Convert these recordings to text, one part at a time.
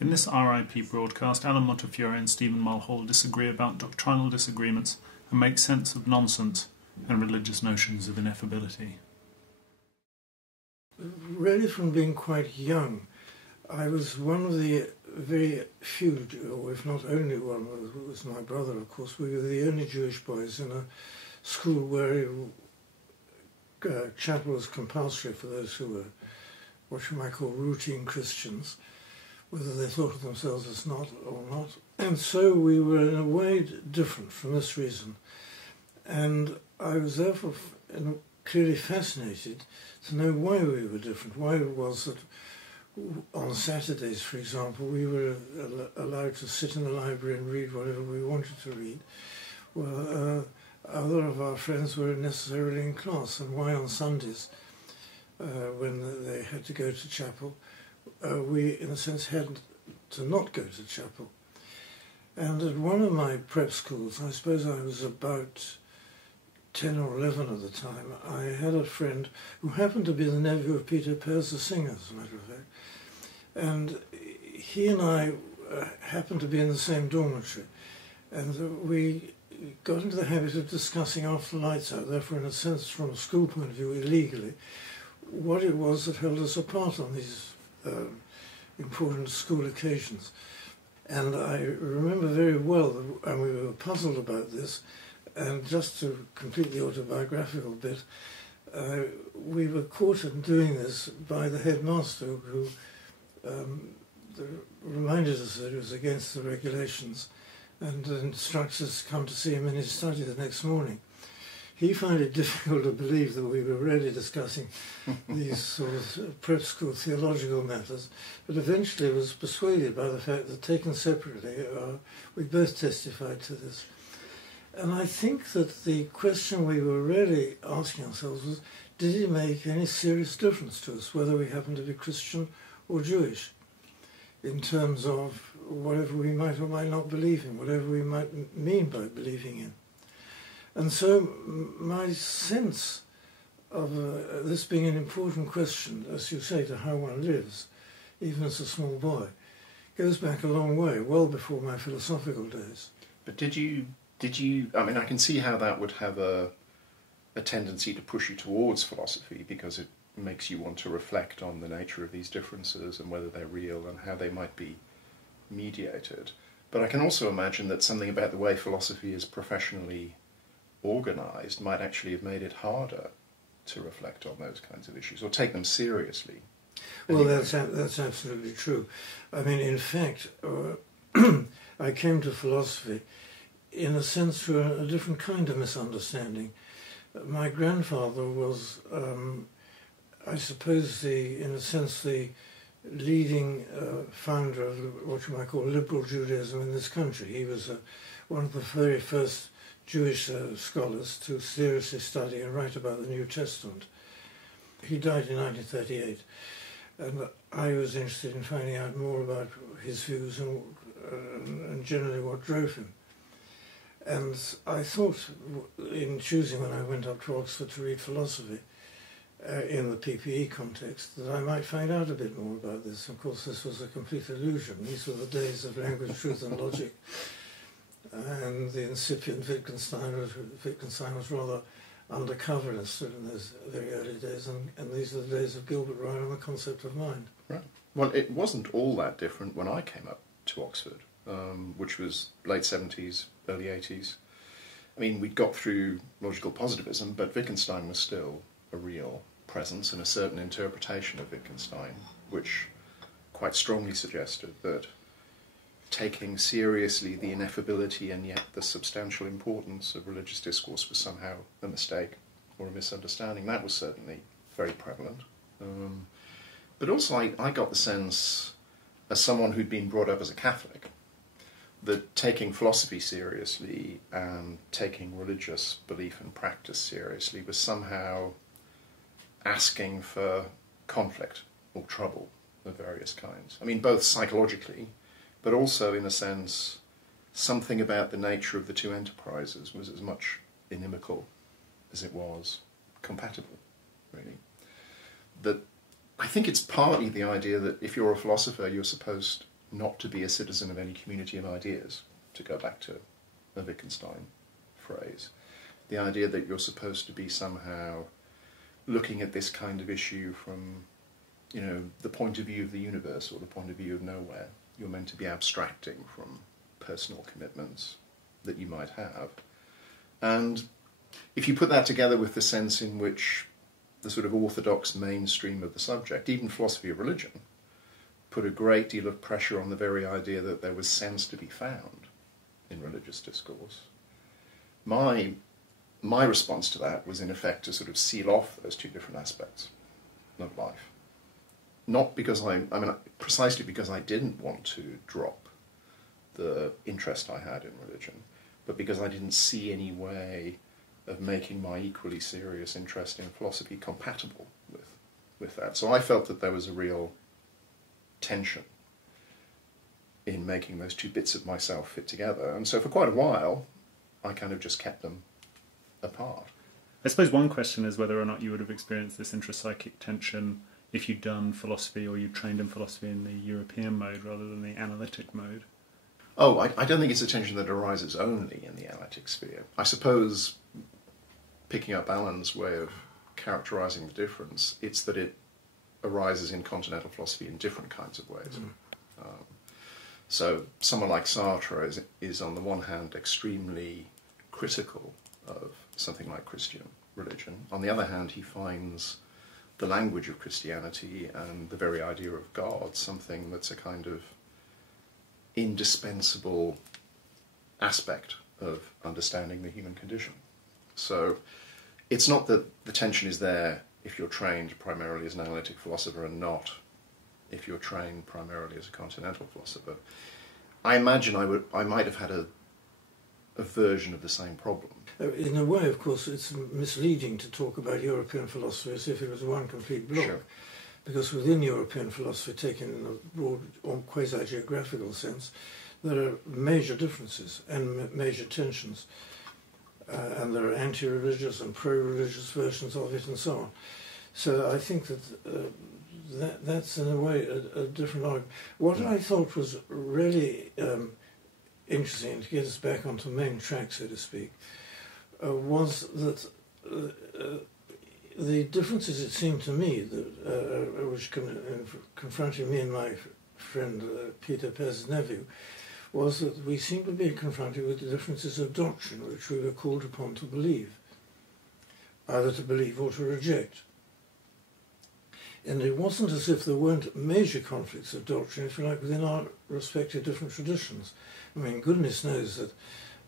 In this RIP broadcast, Alan Montefiore and Stephen Mulhall disagree about doctrinal disagreements and make sense of nonsense and religious notions of ineffability. Really from being quite young, I was one of the very few, or if not only one, it was my brother of course, we were the only Jewish boys in a school where chapel was compulsory for those who were what you might call routine Christians, whether they thought of themselves as not or not. And so we were in a way different from this reason. And I was therefore clearly fascinated to know why we were different, why it was that on Saturdays, for example, we were allowed to sit in the library and read whatever we wanted to read, while other of our friends were necessarily in class, and why on Sundays, when they had to go to chapel, we, in a sense, had to not go to chapel. And at one of my prep schools, I suppose I was about 10 or 11 at the time, I had a friend who happened to be the nephew of Peter Pears, the singer, as a matter of fact. And he and I happened to be in the same dormitory. And we got into the habit of discussing after the lights out, therefore in a sense from a school point of view illegally, what it was that held us apart on these important school occasions. And I remember very well, and we were puzzled about this, and just to complete the autobiographical bit, we were caught in doing this by the headmaster who reminded us that it was against the regulations and instructed us to come to see him in his study the next morning. He found it difficult to believe that we were really discussing these sort of prep school theological matters, but eventually was persuaded by the fact that taken separately, we both testified to this. And I think that the question we were really asking ourselves was, did it make any serious difference to us whether we happened to be Christian or Jewish, in terms of whatever we might or might not believe in, whatever we might mean by believing in. And so my sense of this being an important question, as you say, to how one lives, even as a small boy, goes back a long way, well before my philosophical days. But did you, I mean, I can see how that would have a tendency to push you towards philosophy, because it makes you want to reflect on the nature of these differences and whether they're real and how they might be mediated. But I can also imagine that something about the way philosophy is professionally organised might actually have made it harder to reflect on those kinds of issues or take them seriously. Well, that's absolutely true. I mean, in fact, I came to philosophy in a sense through a different kind of misunderstanding. My grandfather was, I suppose, in a sense, the leading founder of what you might call liberal Judaism in this country. He was one of the very first Jewish scholars to seriously study and write about the New Testament. He died in 1938, and I was interested in finding out more about his views and generally what drove him. And I thought, in choosing when I went up to Oxford to read philosophy, in the PPE context, that I might find out a bit more about this. Of course, this was a complete illusion. These were the days of language, truth and logic. And the incipient Wittgenstein was rather undercover in those very early days, and these are the days of Gilbert Ryle and the concept of mind. Right. Well, it wasn't all that different when I came up to Oxford, which was late 70s, early 80s. I mean, we'd got through logical positivism, but Wittgenstein was still a real presence and a certain interpretation of Wittgenstein, which quite strongly suggested that taking seriously the ineffability and yet the substantial importance of religious discourse was somehow a mistake or a misunderstanding. That was certainly very prevalent. But also I got the sense, as someone who'd been brought up as a Catholic, that taking philosophy seriously and taking religious belief and practice seriously was somehow asking for conflict or trouble of various kinds. I mean, both psychologically, but also, in a sense, something about the nature of the two enterprises was as much inimical as it was compatible, really. That I think it's partly the idea that if you're a philosopher, you're supposed not to be a citizen of any community of ideas, to go back to a Wittgenstein phrase. The idea that you're supposed to be somehow looking at this kind of issue from, you know, the point of view of the universe or the point of view of nowhere. You're meant to be abstracting from personal commitments that you might have. And if you put that together with the sense in which the sort of orthodox mainstream of the subject, even philosophy of religion, put a great deal of pressure on the very idea that there was sense to be found in religious discourse, my response to that was in effect to sort of seal off those two different aspects of life. Not because precisely because I didn't want to drop the interest I had in religion, but because I didn't see any way of making my equally serious interest in philosophy compatible with that. So I felt that there was a real tension in making those two bits of myself fit together. And so for quite a while, I kind of just kept them apart. I suppose one question is whether or not you would have experienced this intrapsychic tension if you'd done philosophy or you'd trained in philosophy in the European mode rather than the analytic mode. Oh, I don't think it's a tension that arises only in the analytic sphere. I suppose, picking up Alan's way of characterising the difference, it's that it arises in continental philosophy in different kinds of ways. So someone like Sartre is on the one hand extremely critical of something like Christian religion. On the other hand, he finds the language of Christianity and the very idea of God something that's a kind of indispensable aspect of understanding the human condition. So it's not that the tension is there if you're trained primarily as an analytic philosopher and not if you're trained primarily as a continental philosopher. I imagine I might have had a version of the same problem. In a way, of course, it's misleading to talk about European philosophy as if it was one complete block. Sure. Because within European philosophy, taken in a broad or quasi-geographical sense, there are major differences and major tensions. And there are anti-religious and pro-religious versions of it and so on. So I think that that's in a way a different argument. What I thought was really interesting, to get us back onto the main track, so to speak, was that the differences, it seemed to me, that which confronted me and my friend Peter Pez's nephew, was that we seemed to be confronted with the differences of doctrine which we were called upon to believe, either to believe or to reject. And it wasn't as if there weren't major conflicts of doctrine, if you like, within our respective different traditions. I mean, goodness knows that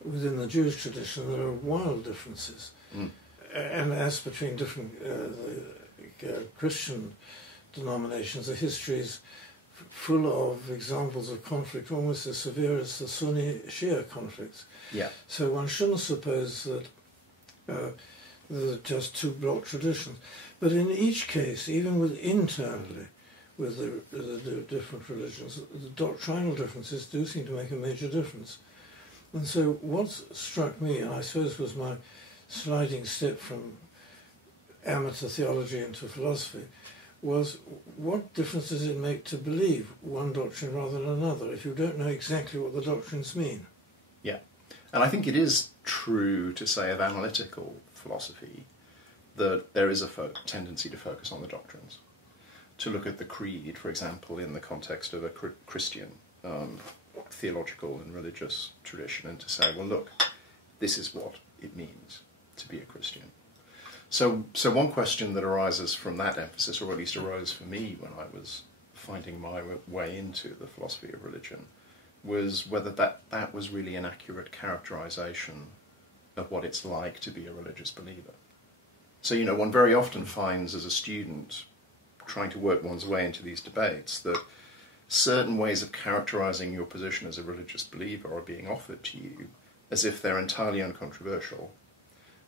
within the Jewish tradition there are wild differences. And as between different Christian denominations, the history is full of examples of conflict, almost as severe as the Sunni-Shia conflicts. Yeah. So one shouldn't suppose that there are just two block traditions. But in each case, even internally, with the different religions, the doctrinal differences do seem to make a major difference. And so what struck me, and I suppose was my sliding step from amateur theology into philosophy, was what difference does it make to believe one doctrine rather than another if you don't know exactly what the doctrines mean? Yeah. And I think it is true to say of analytical philosophy that there is a tendency to focus on the doctrines. To look at the creed, for example, in the context of a Christian theological and religious tradition, and to say, well, look, this is what it means to be a Christian. So one question that arises from that emphasis, or at least arose for me when I was finding my way into the philosophy of religion, was whether that was really an accurate characterization of what it's like to be a religious believer. So, you know, one very often finds as a student trying to work one's way into these debates that certain ways of characterizing your position as a religious believer are being offered to you as if they're entirely uncontroversial.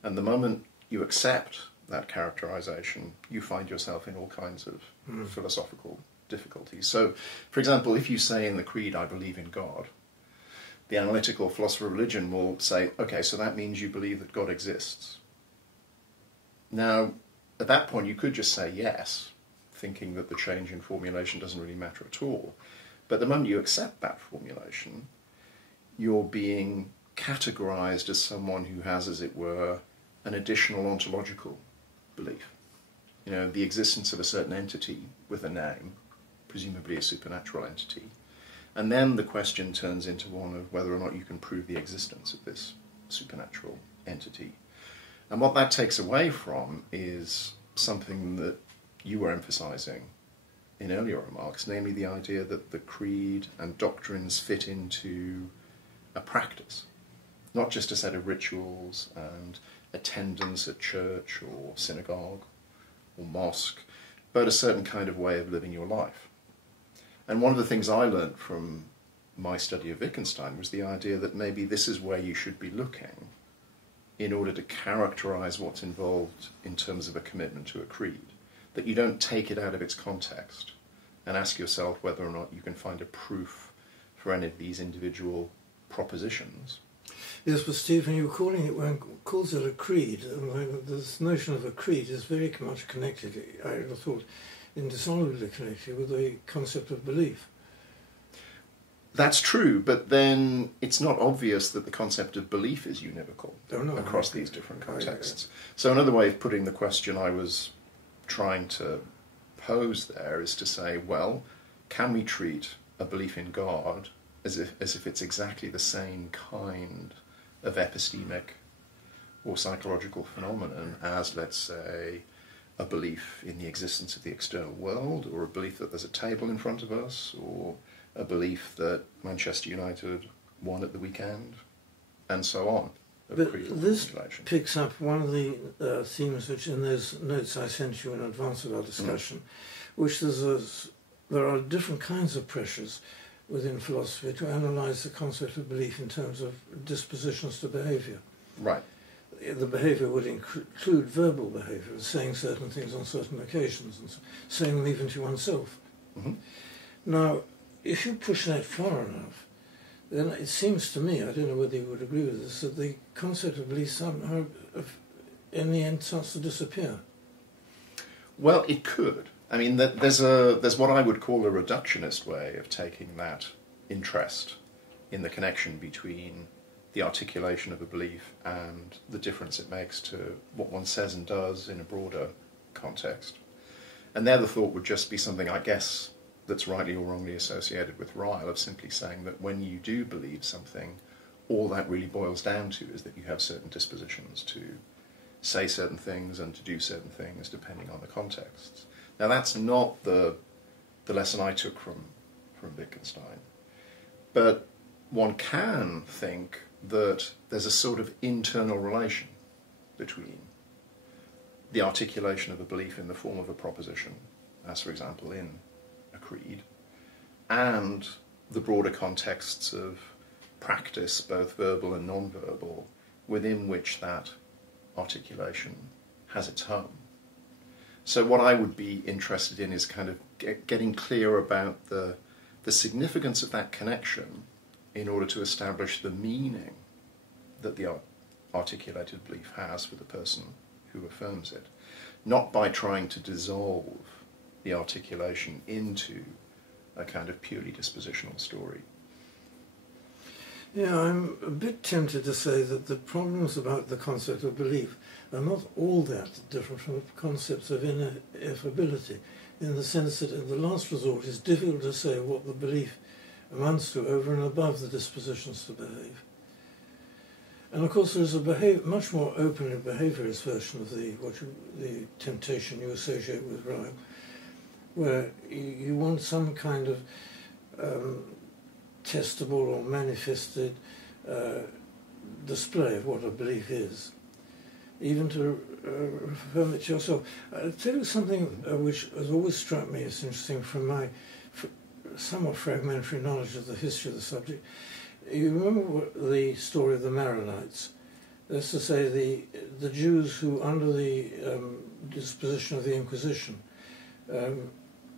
And the moment you accept that characterization, you find yourself in all kinds of philosophical difficulties. So, for example, if you say in the creed, I believe in God, the analytical philosopher of religion will say, okay, so that means you believe that God exists. Now, at that point, you could just say yes, thinking that the change in formulation doesn't really matter at all. But the moment you accept that formulation, you're being categorized as someone who has, as it were, an additional ontological belief. You know, the existence of a certain entity with a name, presumably a supernatural entity. And then the question turns into one of whether or not you can prove the existence of this supernatural entity. And what that takes away from is something that you were emphasizing in earlier remarks, namely the idea that the creed and doctrines fit into a practice, not just a set of rituals and attendance at church or synagogue or mosque, but a certain kind of way of living your life. And one of the things I learned from my study of Wittgenstein was the idea that maybe this is where you should be looking in order to characterize what's involved in terms of a commitment to a creed, that you don't take it out of its context and ask yourself whether or not you can find a proof for any of these individual propositions. Yes, but Stephen, you were calling it, one calls it a creed, and this notion of a creed is very much connected, I would have thought, indissolubly connected with the concept of belief. That's true, but then it's not obvious that the concept of belief is univocal across these different contexts. So another way of putting the question I was trying to pose there is to say, well, can we treat a belief in God as if it's exactly the same kind of epistemic or psychological phenomenon as, let's say, a belief in the existence of the external world, or a belief that there's a table in front of us, or a belief that Manchester United won at the weekend, and so on. But this picks up one of the themes which in those notes I sent you in advance of our discussion, which there are different kinds of pressures within philosophy to analyse the concept of belief in terms of dispositions to behaviour. Right. The behaviour would include verbal behaviour, saying certain things on certain occasions, and saying them even to oneself. Mm-hmm. Now, if you push that far enough, then it seems to me, I don't know whether you would agree with this, that the concept of belief somehow, in the end, starts to disappear. Well, it could. I mean, there's what I would call a reductionist way of taking that interest in the connection between the articulation of a belief and the difference it makes to what one says and does in a broader context. And there the thought would just be something, I guess, that's rightly or wrongly associated with Ryle, of simply saying that when you do believe something, all that really boils down to is that you have certain dispositions to say certain things and to do certain things depending on the contexts. Now that's not the lesson I took from Wittgenstein, but one can think that there's a sort of internal relation between the articulation of a belief in the form of a proposition, as for example in a creed, and the broader contexts of practice, both verbal and non-verbal, within which that articulation has its home. So what I would be interested in is kind of getting clear about the significance of that connection in order to establish the meaning that the articulated belief has for the person who affirms it, not by trying to dissolve the articulation into a kind of purely dispositional story. Yeah, I'm a bit tempted to say that the problems about the concept of belief are not all that different from the concepts of ineffability, in the sense that in the last resort it's difficult to say what the belief amounts to over and above the dispositions to behave. And of course there's a much more open and behaviourist version of the temptation you associate with Ryle, where you want some kind of testable or manifested display of what a belief is, even to affirm it to yourself. I'll tell you something which has always struck me as interesting from my somewhat fragmentary knowledge of the history of the subject. You remember the story of the Maronites? That's to say, the Jews who, under the disposition of the Inquisition,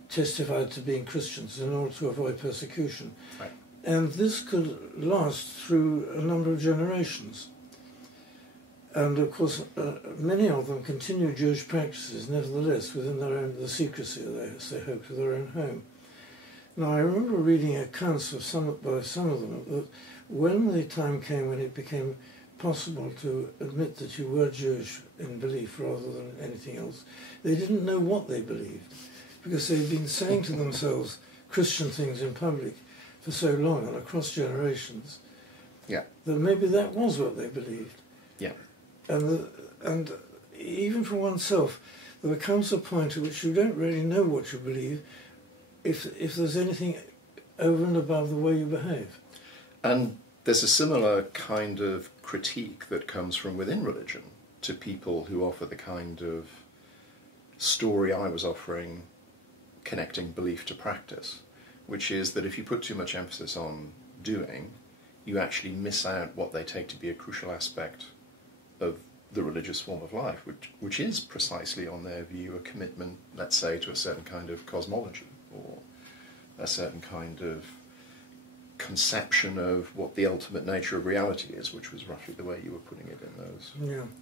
testified to being Christians in order to avoid persecution. Right. And this could last through a number of generations. And of course, many of them continued Jewish practices, nevertheless, within the secrecy, as they hoped, of their own home. Now, I remember reading accounts of by some of them that when the time came when it became possible to admit that you were Jewish in belief rather than anything else, they didn't know what they believed, because they'd been saying to themselves Christian things in public for so long and across generations, Yeah. that maybe that was what they believed. Yeah. And even for oneself, there becomes a point at which you don't really know what you believe if there's anything over and above the way you behave. And there's a similar kind of critique that comes from within religion to people who offer the kind of story I was offering, connecting belief to practice, which is that if you put too much emphasis on doing, you actually miss out what they take to be a crucial aspect of the religious form of life, which is precisely, on their view, a commitment, let's say, to a certain kind of cosmology or a certain kind of conception of what the ultimate nature of reality is, which was roughly the way you were putting it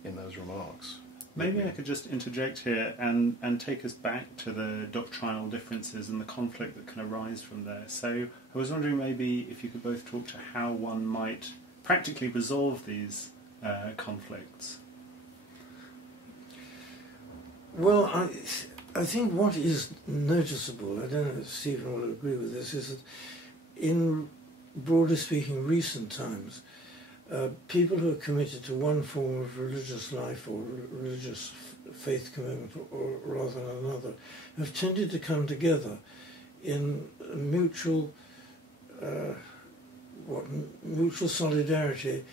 in those remarks. Maybe I could just interject here and take us back to the doctrinal differences and the conflict that can arise from there. So I was wondering maybe if you could both talk to how one might practically resolve these conflicts. Well, I think what is noticeable, I don't know if Stephen will agree with this, is that in, broadly speaking, recent times, people who are committed to one form of religious life or religious faith commitment, or rather than another, have tended to come together in mutual solidarity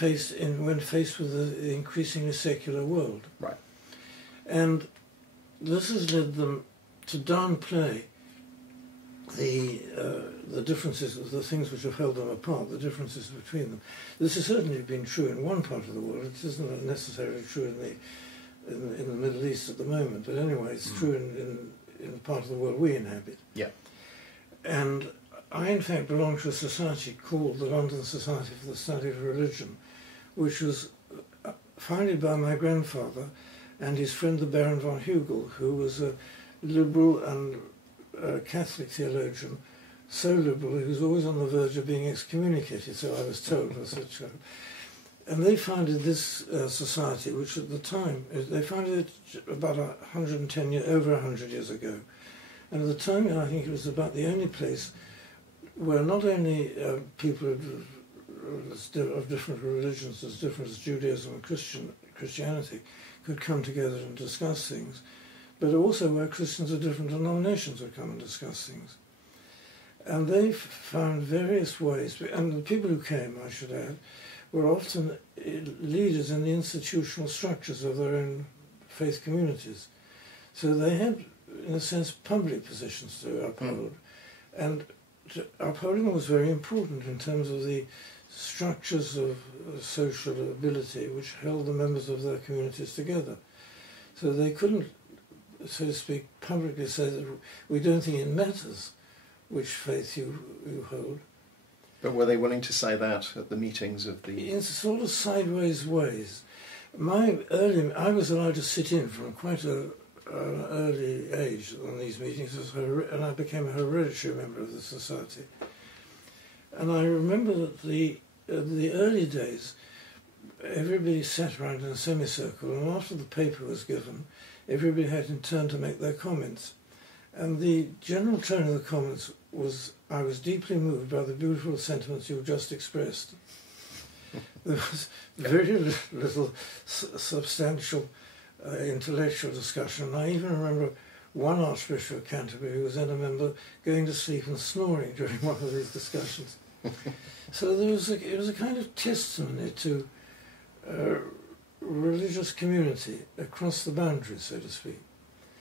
when faced with the increasingly secular world. Right. And this has led them to downplay the differences, the things which have held them apart, the differences between them. This has certainly been true in one part of the world. It isn't necessarily true in the Middle East at the moment, but anyway, it's true in the part of the world we inhabit. Yeah. And I, in fact, belong to a society called the London Society for the Study of Religion, which was founded by my grandfather and his friend the Baron von Hugel, who was a liberal and Catholic theologian, so liberal he was always on the verge of being excommunicated, so I was told. And they founded this society, which at the time, they founded it about 100 years ago. And at the time, I think it was about the only place where not only people of different religions, as different as Judaism and Christianity, could come together and discuss things, but also where Christians of different denominations would come and discuss things. And they found various ways, and the people who came, I should add, were often leaders in the institutional structures of their own faith communities. So they had, in a sense, public positions to uphold. And upholding was very important in terms of the structures of social ability which held the members of their communities together. So they couldn't, so to speak, publicly say that we don't think it matters which faith you hold. But were they willing to say that at the meetings of the... In sort of sideways ways. I was allowed to sit in from quite an early age on these meetings, and I became a hereditary member of the society. And I remember that in the early days, everybody sat around in a semicircle, and after the paper was given, everybody had in turn to make their comments. And the general tone of the comments was, I was deeply moved by the beautiful sentiments you've just expressed. There was very little substantial intellectual discussion. And I even remember one Archbishop of Canterbury who was then a member going to sleep and snoring during one of these discussions. So it was a kind of testimony to religious community across the boundaries, so to speak.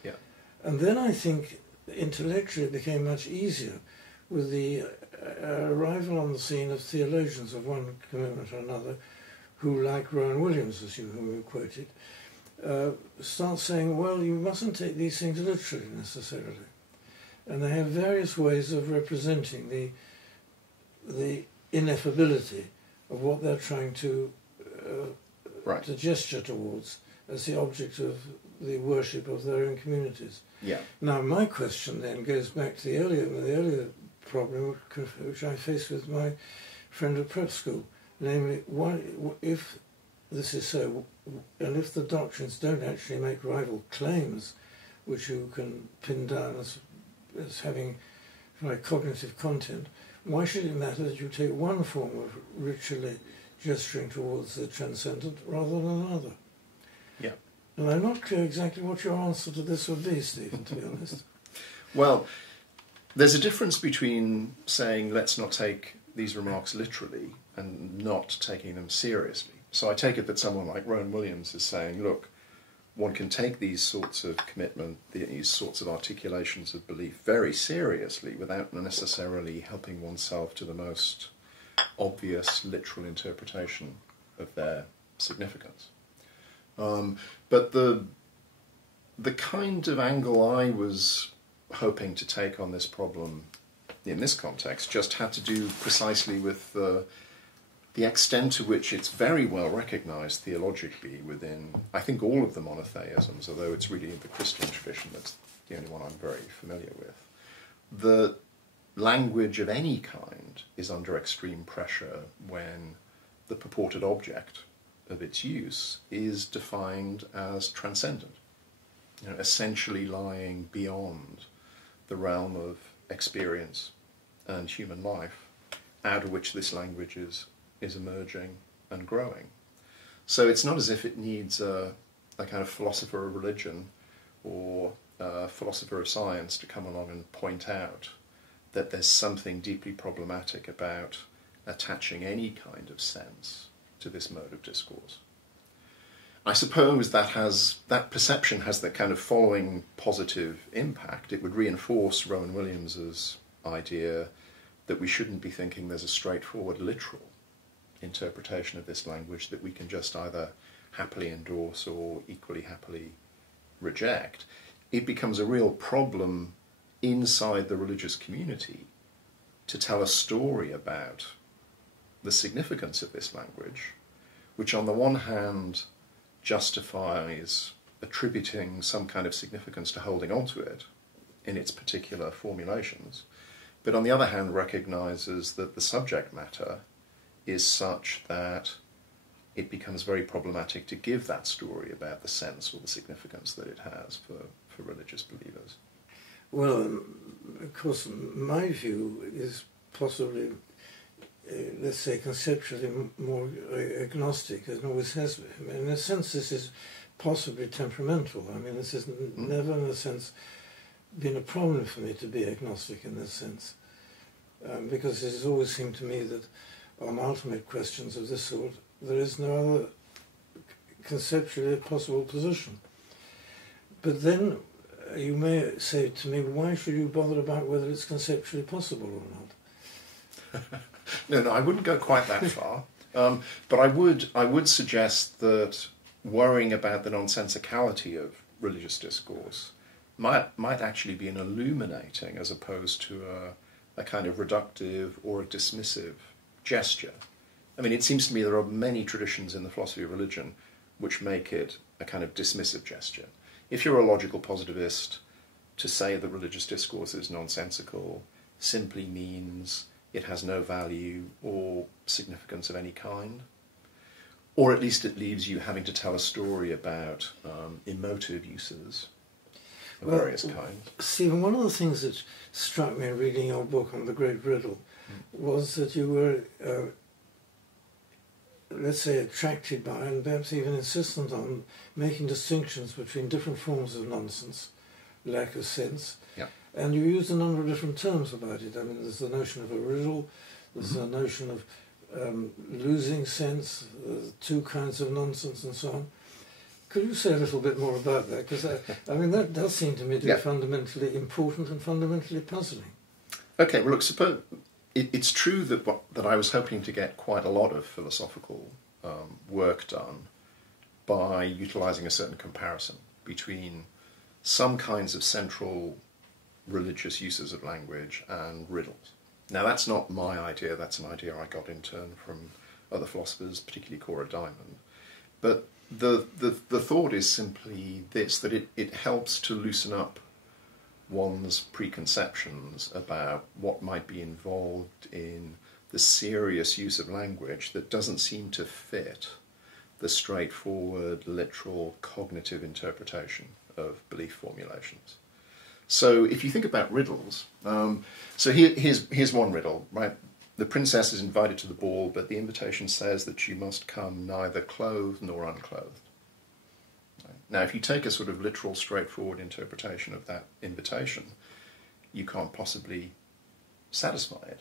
Yeah. And then I think intellectually it became much easier with the arrival on the scene of theologians of one commitment or another who, like Rowan Williams, whom you quoted, start saying, well, you mustn't take these things literally necessarily. And they have various ways of representing the ineffability of what they're trying to gesture towards as the object of the worship of their own communities. Yeah. Now, my question then goes back to the earlier problem which I faced with my friend at prep school, namely, why, if this is so, and if the doctrines don't actually make rival claims, which you can pin down as having like cognitive content, why should it matter that you take one form of ritually gesturing towards the transcendent rather than another? Yeah. And I'm not clear exactly what your answer to this would be, Stephen, to be honest. Well, there's a difference between saying let's not take these remarks literally and not taking them seriously. So I take it that someone like Rowan Williams is saying, look, one can take these sorts of commitment, these sorts of articulations of belief very seriously without necessarily helping oneself to the most obvious literal interpretation of their significance. But the kind of angle I was hoping to take on this problem in this context just had to do precisely with the extent to which it's very well recognised theologically within, I think, all of the monotheisms, although it's really the Christian tradition that's the only one I'm very familiar with. The language of any kind is under extreme pressure when the purported object of its use is defined as transcendent, essentially lying beyond the realm of experience and human life, out of which this language is emerging and growing. So it's not as if it needs a kind of philosopher of religion or a philosopher of science to come along and point out that there's something deeply problematic about attaching any kind of sense to this mode of discourse. I suppose that perception has the kind of following positive impact. It would reinforce Rowan Williams's idea that we shouldn't be thinking there's a straightforward literal interpretation of this language that we can just either happily endorse or equally happily reject. It becomes a real problem inside the religious community to tell a story about the significance of this language, which on the one hand justifies attributing some kind of significance to holding on to it in its particular formulations, but on the other hand recognises that the subject matter is such that it becomes very problematic to give that story about the sense or the significance that it has for religious believers. Well, of course, my view is possibly, let's say, conceptually more agnostic, as it always has been. In a sense, this is possibly temperamental. I mean, this has never, in a sense, been a problem for me to be agnostic in this sense, because it has always seemed to me that on ultimate questions of this sort, there is no other conceptually possible position. But then you may say to me, why should you bother about whether it's conceptually possible or not? No, I wouldn't go quite that far. But I would suggest that worrying about the nonsensicality of religious discourse might actually be an illuminating as opposed to a kind of reductive or a dismissive gesture. I mean, it seems to me there are many traditions in the philosophy of religion which make it a kind of dismissive gesture. If you're a logical positivist, to say that religious discourse is nonsensical simply means it has no value or significance of any kind. Or at least it leaves you having to tell a story about emotive uses of various kinds. Stephen, one of the things that struck me in reading your book on the Great Riddle was that you were, let's say, attracted by and perhaps even insistent on making distinctions between different forms of nonsense, lack of sense, and you used a number of different terms about it. I mean, there's the notion of a riddle, there's the notion of losing sense, two kinds of nonsense and so on. Could you say a little bit more about that? Because, I mean, that does seem to me to be fundamentally important and fundamentally puzzling. Okay, well, look, suppose it's true that I was hoping to get quite a lot of philosophical work done by utilising a certain comparison between some kinds of central religious uses of language and riddles. Now, that's not my idea, that's an idea I got in turn from other philosophers, particularly Cora Diamond. But the thought is simply this, that it helps to loosen up one's preconceptions about what might be involved in the serious use of language that doesn't seem to fit the straightforward, literal, cognitive interpretation of belief formulations. So if you think about riddles, here's one riddle, right? The princess is invited to the ball, but the invitation says that she must come neither clothed nor unclothed. Right? Now, if you take a sort of literal, straightforward interpretation of that invitation, you can't possibly satisfy it.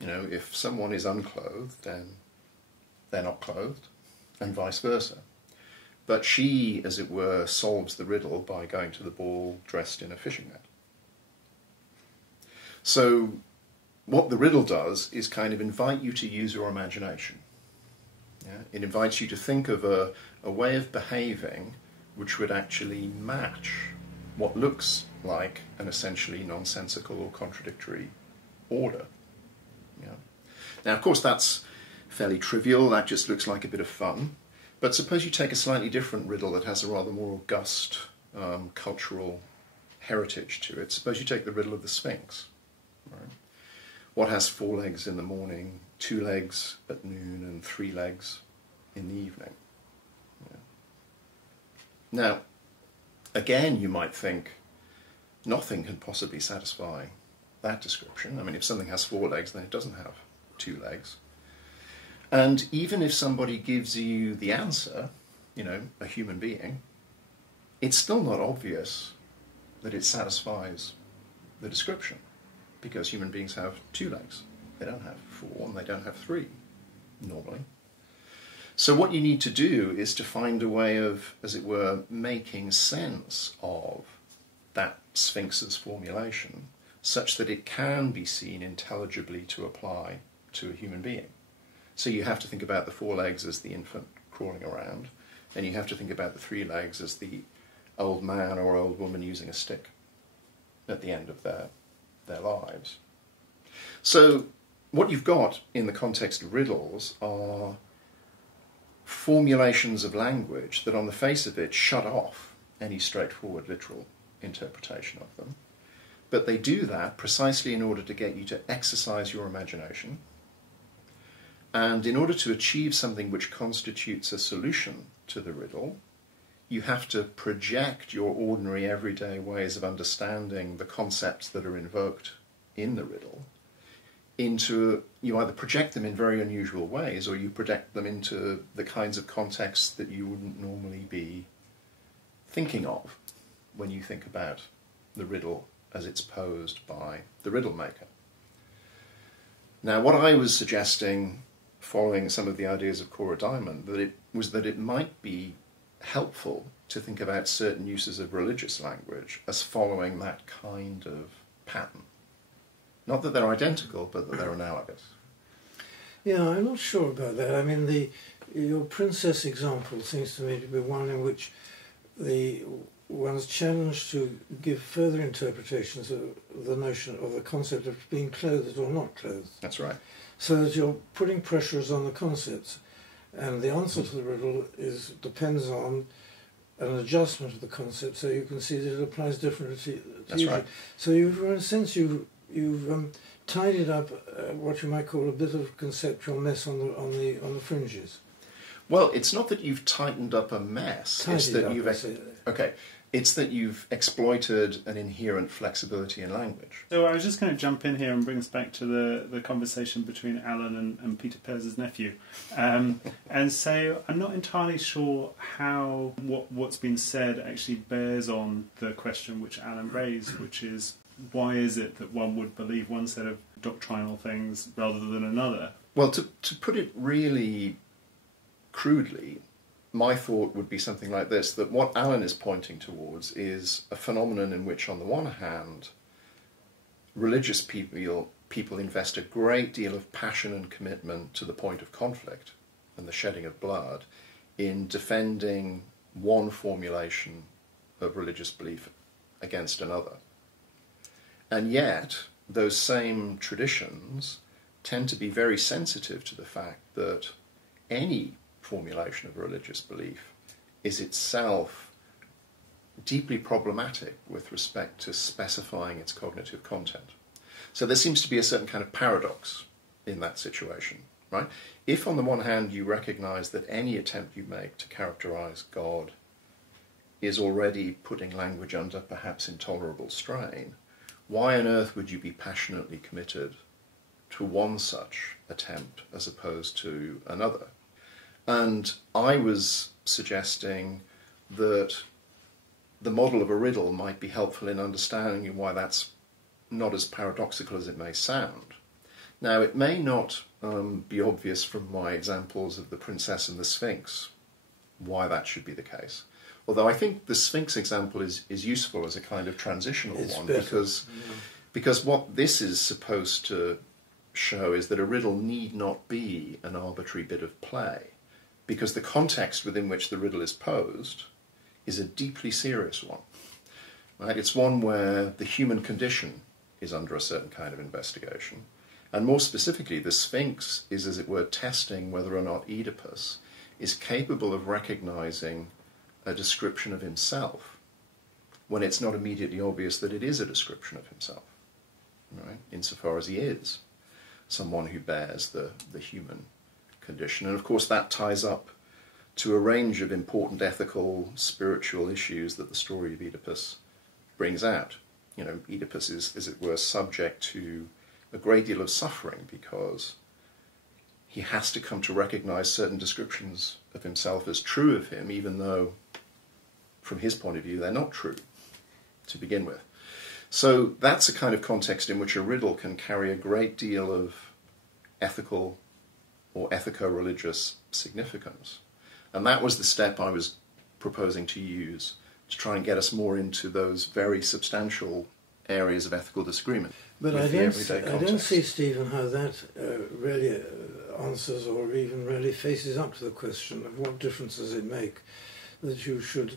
You know, if someone is unclothed, then they're not clothed, and vice versa. But she, as it were, solves the riddle by going to the ball dressed in a fishing net. So what the riddle does is kind of invite you to use your imagination. Yeah? It invites you to think of a way of behaving which would actually match what looks like an essentially nonsensical or contradictory order. Yeah? Now, of course, that's fairly trivial. That just looks like a bit of fun. But suppose you take a slightly different riddle that has a rather more august cultural heritage to it. Suppose you take the riddle of the Sphinx. Right? What has 4 legs in the morning, 2 legs at noon, and 3 legs in the evening? Yeah. Now, again, you might think nothing can possibly satisfy that description. I mean, if something has 4 legs, then it doesn't have 2 legs. And even if somebody gives you the answer, you know, a human being, it's still not obvious that it satisfies the description, because human beings have 2 legs. They don't have 4, and they don't have 3, normally. So what you need to do is to find a way of, as it were, making sense of that Sphinx's formulation, such that it can be seen intelligibly to apply to a human being. So you have to think about the 4 legs as the infant crawling around, and you have to think about the 3 legs as the old man or old woman using a stick at the end of their lives. So what you've got in the context of riddles are formulations of language that on the face of it shut off any straightforward literal interpretation of them. But they do that precisely in order to get you to exercise your imagination. And in order to achieve something which constitutes a solution to the riddle, you have to project your ordinary everyday ways of understanding the concepts that are invoked in the riddle into, you either project them in very unusual ways, or you project them into the kinds of contexts that you wouldn't normally be thinking of when you think about the riddle as it's posed by the riddle maker. Now, what I was suggesting, following some of the ideas of Cora Diamond, that it might be helpful to think about certain uses of religious language as following that kind of pattern. Not that they're identical, but that they're analogous. Yeah, I'm not sure about that. I mean, your princess example seems to me to be one in which one's challenged to give further interpretations of the notion of the concept of being clothed or not clothed. That's right. So that you're putting pressures on the concepts, and the answer to the riddle depends on an adjustment of the concept, so you can see that it applies differently to That's you. right. So you've, in a sense, you've tidied up what you might call a bit of conceptual mess on the fringes. Well, it's not that you've tightened up a mess. It's that you've exploited an inherent flexibility in language. So I was just going to jump in here and bring us back to the conversation between Alan and Peter Pears's nephew. And so I'm not entirely sure how what's been said actually bears on the question which Alan raised, which is, why is it that one would believe one set of doctrinal things rather than another? Well, to put it really crudely, my thought would be something like this, that what Alan is pointing towards is a phenomenon in which, on the one hand, religious people invest a great deal of passion and commitment to the point of conflict and the shedding of blood in defending one formulation of religious belief against another. And yet, those same traditions tend to be very sensitive to the fact that any formulation of religious belief is itself deeply problematic with respect to specifying its cognitive content. So there seems to be a certain kind of paradox in that situation, right? If on the one hand you recognize that any attempt you make to characterize God is already putting language under perhaps intolerable strain, why on earth would you be passionately committed to one such attempt as opposed to another? And I was suggesting that the model of a riddle might be helpful in understanding why that's not as paradoxical as it may sound. Now, it may not be obvious from my examples of the princess and the Sphinx why that should be the case. Although I think the Sphinx example is useful as a kind of transitional one, because what this is supposed to show is that a riddle need not be an arbitrary bit of play, because the context within which the riddle is posed is a deeply serious one. Right? It's one where the human condition is under a certain kind of investigation. And more specifically, the Sphinx is, as it were, testing whether or not Oedipus is capable of recognizing a description of himself when it's not immediately obvious that it is a description of himself, right? Insofar as he is someone who bears the human condition. And of course that ties up to a range of important ethical, spiritual issues that the story of Oedipus brings out. You know, Oedipus is, as it were, subject to a great deal of suffering because he has to come to recognize certain descriptions of himself as true of him, even though, from his point of view, they're not true to begin with. So that's a kind of context in which a riddle can carry a great deal of ethical or ethico-religious significance. And that was the step I was proposing to use to try and get us more into those very substantial areas of ethical disagreement. But I don't see, Stephen, how that really answers or even really faces up to the question of what difference does it make that you should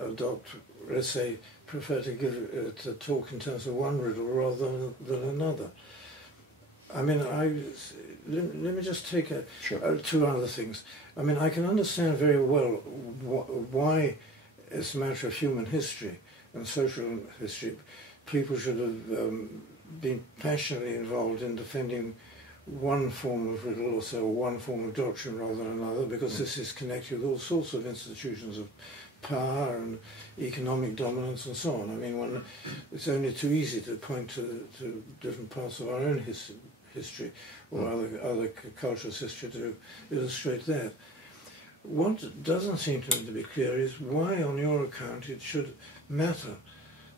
adopt, let's say, prefer to give to talk in terms of one riddle rather than another. I mean, let me just take two other things. I mean, I can understand very well why, as a matter of human history and social history, people should have been passionately involved in defending one form of riddle, or so one form of doctrine rather than another, because this is connected with all sorts of institutions of power and economic dominance and so on. I mean, it's only too easy to point to different parts of our own history or other cultures' history to illustrate that. What doesn't seem to me to be clear is why, on your account, it should matter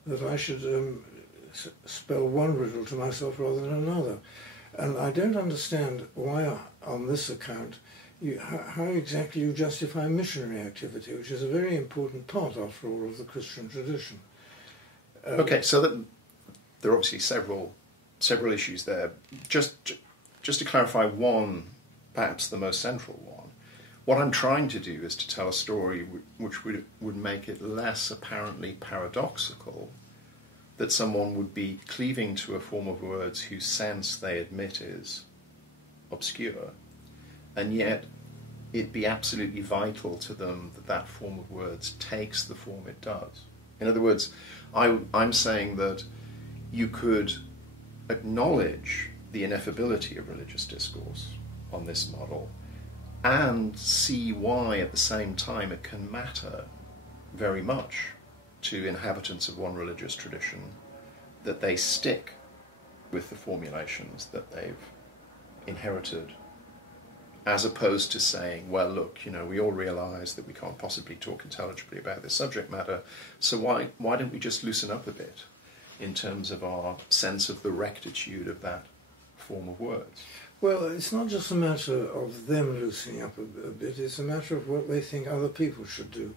that I should spell one riddle to myself rather than another. And I don't understand why, on this account, how exactly you justify missionary activity, which is a very important part, after all, of the Christian tradition. Okay, so there are obviously several issues there. Just to clarify one, perhaps the most central one, what I'm trying to do is to tell a story which would make it less apparently paradoxical that someone would be cleaving to a form of words whose sense they admit is obscure, and yet it'd be absolutely vital to them that that form of words takes the form it does. In other words, I'm saying that you could acknowledge the ineffability of religious discourse on this model and see why at the same time it can matter very much to inhabitants of one religious tradition that they stick with the formulations that they've inherited, as opposed to saying, well, look, you know, we all realise that we can't possibly talk intelligibly about this subject matter, so why don't we just loosen up a bit in terms of our sense of the rectitude of that form of words? Well, it's not just a matter of them loosening up a bit, it's a matter of what they think other people should do.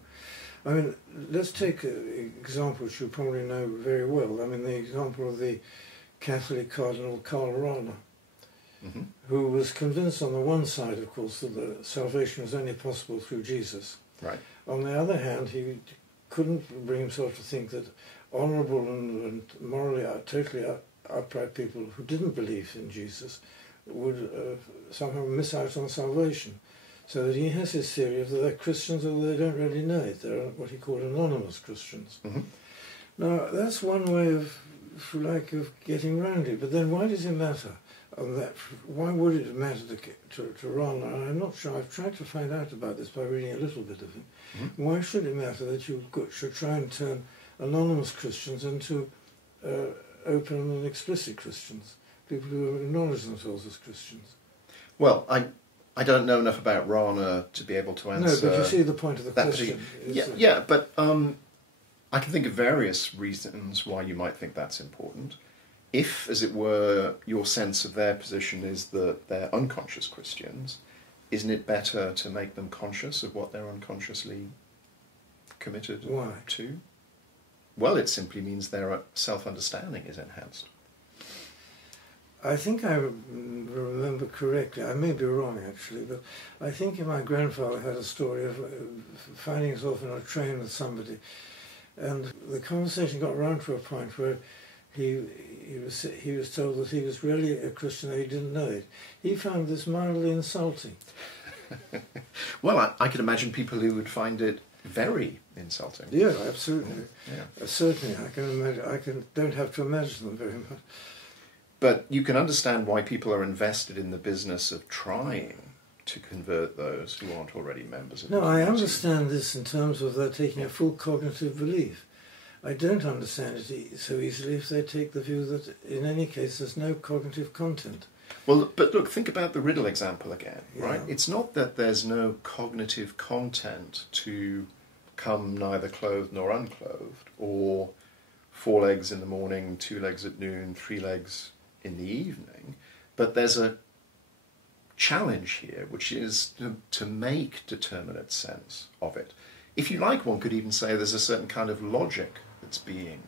I mean, let's take an example which you probably know very well. I mean, the example of the Catholic Cardinal Karl Rahner, who was convinced on the one side, of course, that the salvation was only possible through Jesus. Right. On the other hand, he couldn't bring himself to think that honourable and morally totally upright people who didn't believe in Jesus would somehow miss out on salvation. So that he has his theory of that they're Christians, although they don't really know it. They're what he called anonymous Christians. Mm-hmm. Now, that's one way of, if you like, of getting round it. But then why does it matter on that? Why would it matter to Ron? And I'm not sure. I've tried to find out about this by reading a little bit of it. Mm-hmm. Why should it matter that you should try and turn anonymous Christians into open and explicit Christians, people who acknowledge themselves as Christians? Well, I don't know enough about Rana to be able to answer. No, but you see the point of the question. Yeah, but I can think of various reasons why you might think that's important. If, as it were, your sense of their position is that they're unconscious Christians, isn't it better to make them conscious of what they're unconsciously committed to? Well, it simply means their self-understanding is enhanced. I think I remember correctly, I may be wrong actually, but I think my grandfather had a story of finding himself in a train with somebody, and the conversation got round to a point where he was told that he was really a Christian, though he didn't know it. He found this mildly insulting. Well, I could imagine people who would find it very insulting. Yeah, absolutely. Yeah. Certainly, I can imagine. Don't have to imagine them very much. But you can understand why people are invested in the business of trying to convert those who aren't already members of the community. No, I understand this in terms of they're taking a full cognitive belief. I don't understand it so easily if they take the view that in any case there's no cognitive content. Well, but look, think about the riddle example again, right? Yeah. It's not that there's no cognitive content to come neither clothed nor unclothed, or 4 legs in the morning, 2 legs at noon, 3 legs in the evening, but there's a challenge here, which is to make determinate sense of it. If you like, one could even say there's a certain kind of logic that's being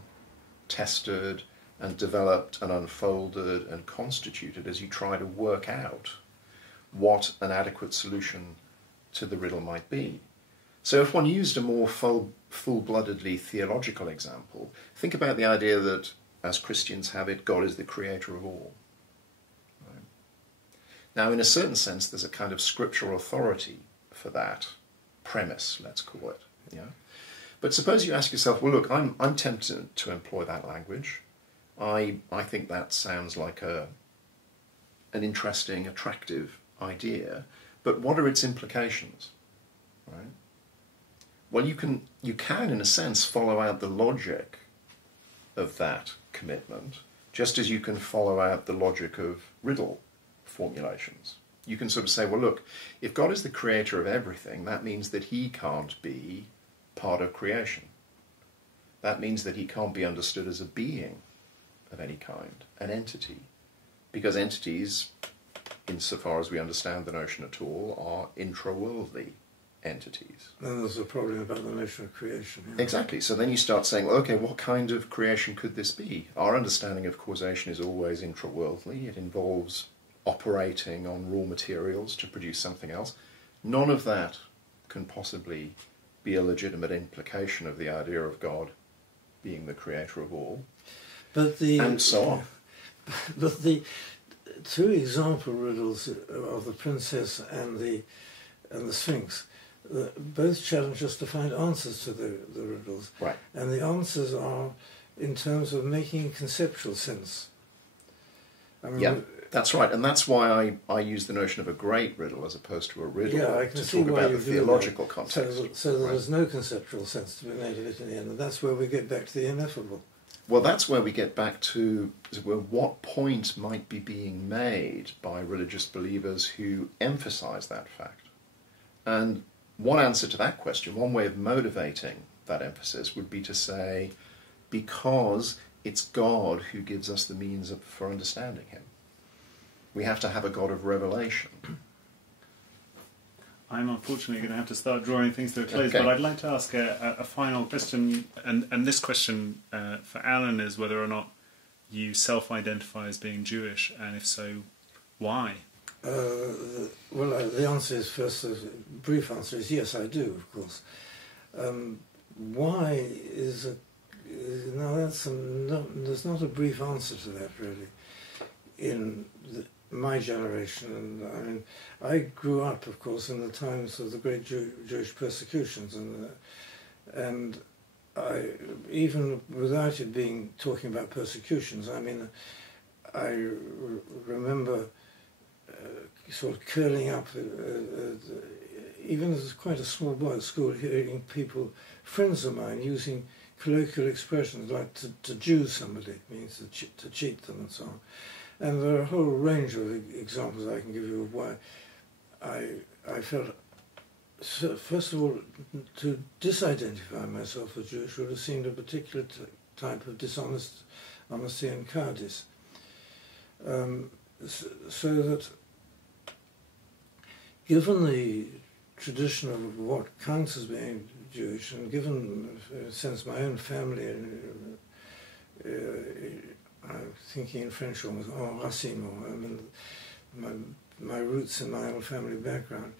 tested and developed and unfolded and constituted as you try to work out what an adequate solution to the riddle might be. So if one used a more full-bloodedly theological example, think about the idea that, as Christians have it, God is the creator of all. Right? Now, in a certain sense, there's a kind of scriptural authority for that premise, let's call it. Yeah. But suppose you ask yourself, well, look, I'm tempted to employ that language. I think that sounds like an interesting, attractive idea, but what are its implications? Right? Well, you can, in a sense, follow out the logic of that commitment, just as you can follow out the logic of riddle formulations. You can sort of say, well, look, if God is the creator of everything, that means that he can't be part of creation. That means that he can't be understood as a being of any kind, an entity, because entities, insofar as we understand the notion at all, are intra-worldly entities. Then there's a problem about the notion of creation. Yeah. Exactly. So then you start saying, well, okay, what kind of creation could this be? Our understanding of causation is always intra-worldly. It involves operating on raw materials to produce something else. None of that can possibly be a legitimate implication of the idea of God being the creator of all, and so on. But the 2 example riddles of the princess and the Sphinx both challenge us to find answers to the riddles. Right. And the answers are in terms of making conceptual sense. I mean, yeah, that's right. And that's why I use the notion of a great riddle as opposed to a riddle to talk about the theological context. So there's no conceptual sense to be made of it in the end. And that's where we get back to the ineffable. Well, that's where we get back to what point might be being made by religious believers who emphasize that fact. And one answer to that question, one way of motivating that emphasis would be to say, because it's God who gives us the means for understanding him. We have to have a God of revelation. I'm unfortunately going to have to start drawing things to a close, Okay. but I'd like to ask a final question, and this question for Alan is whether or not you self-identify as being Jewish, and if so, why? The answer is first, the brief answer is yes, I do, of course. Why is there's not a brief answer to that really. my generation, and I mean, I grew up, of course, in the times of the great Jewish persecutions, and I, even without it being talking about persecutions, I mean, I remember sort of curling up, even as quite a small boy at school, hearing people, friends of mine, using colloquial expressions like to Jew somebody, means to cheat them and so on. And there are a whole range of examples I can give you of why I felt, so first of all, to disidentify myself as Jewish would have seemed a particular type of honesty and cowardice. So that, given the tradition of what counts as being Jewish, and given, in a sense, my own family, I'm thinking in French almost, enracinement, I mean, my roots in my own family background,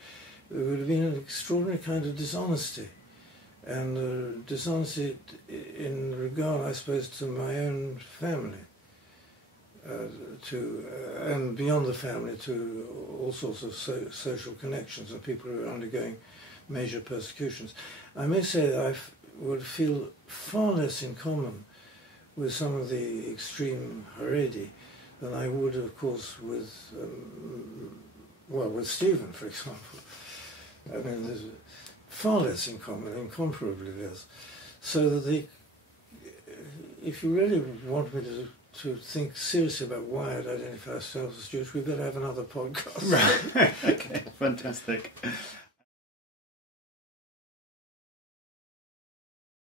there would have been an extraordinary kind of dishonesty. And dishonesty in regard, I suppose, to my own family, and beyond the family, to all sorts of social connections and people who are undergoing major persecutions. I may say that I would feel far less in common with some of the extreme Haredi than I would, of course, with, with Stephen, for example. I mean, there's far less in common, incomparably less. So that if you really want me to think seriously about why I'd identify ourselves as Jewish, we better have another podcast. Right. Okay, fantastic.